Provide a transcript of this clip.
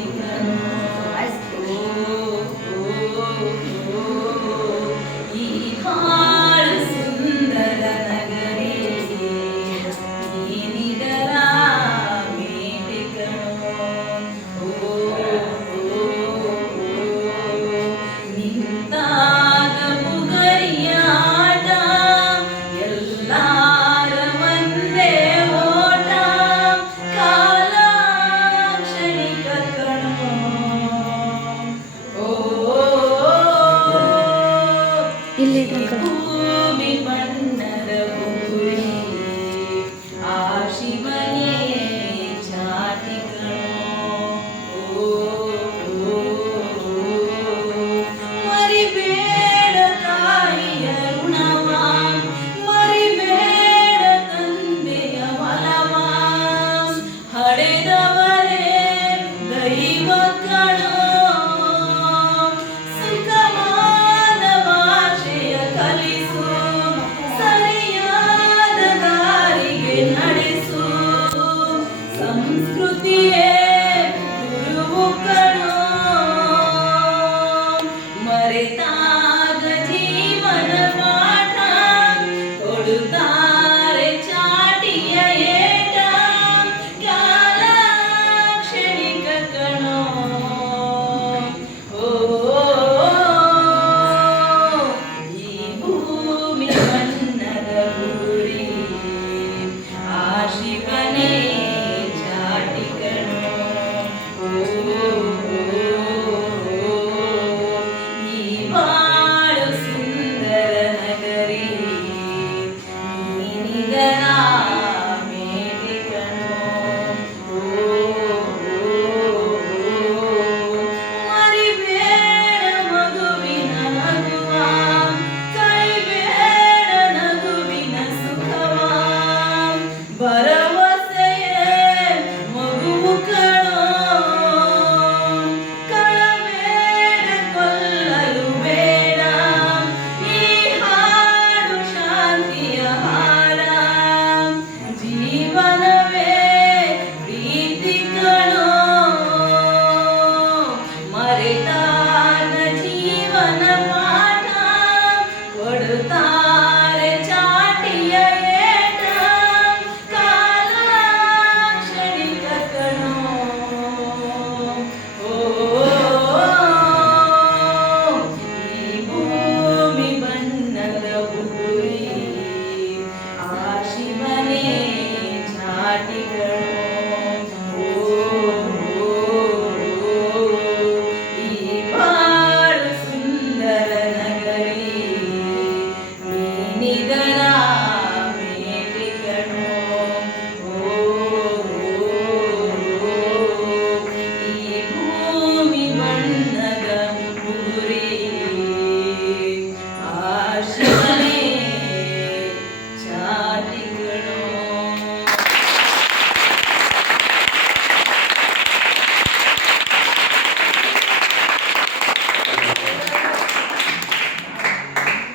Amen. দিয়ে れな